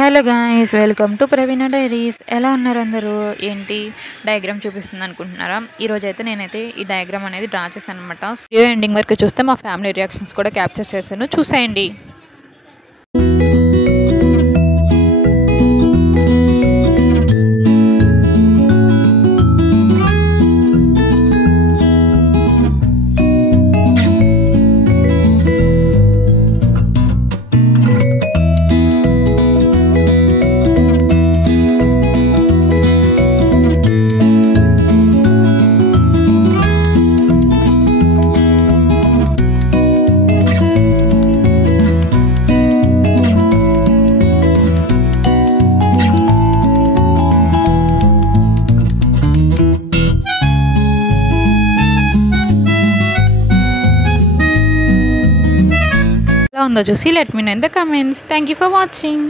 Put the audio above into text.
Hello guys, welcome to Praveena diaries. ఎలా ఉన్నారు అందరూ? ఏంటి డయాగ్రామ్ చూపిస్తుంది అనుకుంటున్నారా? ఈరోజైతే నేనైతే ఈ డయాగ్రామ్ అనేది డ్రా చేశాను అనమాట. వీడియో ఎండింగ్ వరకు చూస్తే మా ఫ్యామిలీ రియాక్షన్స్ కూడా క్యాప్చర్ చేశాను, చూసేయండి. ఎలా ఉందో చూసి let me know in the comments. Thank you for watching.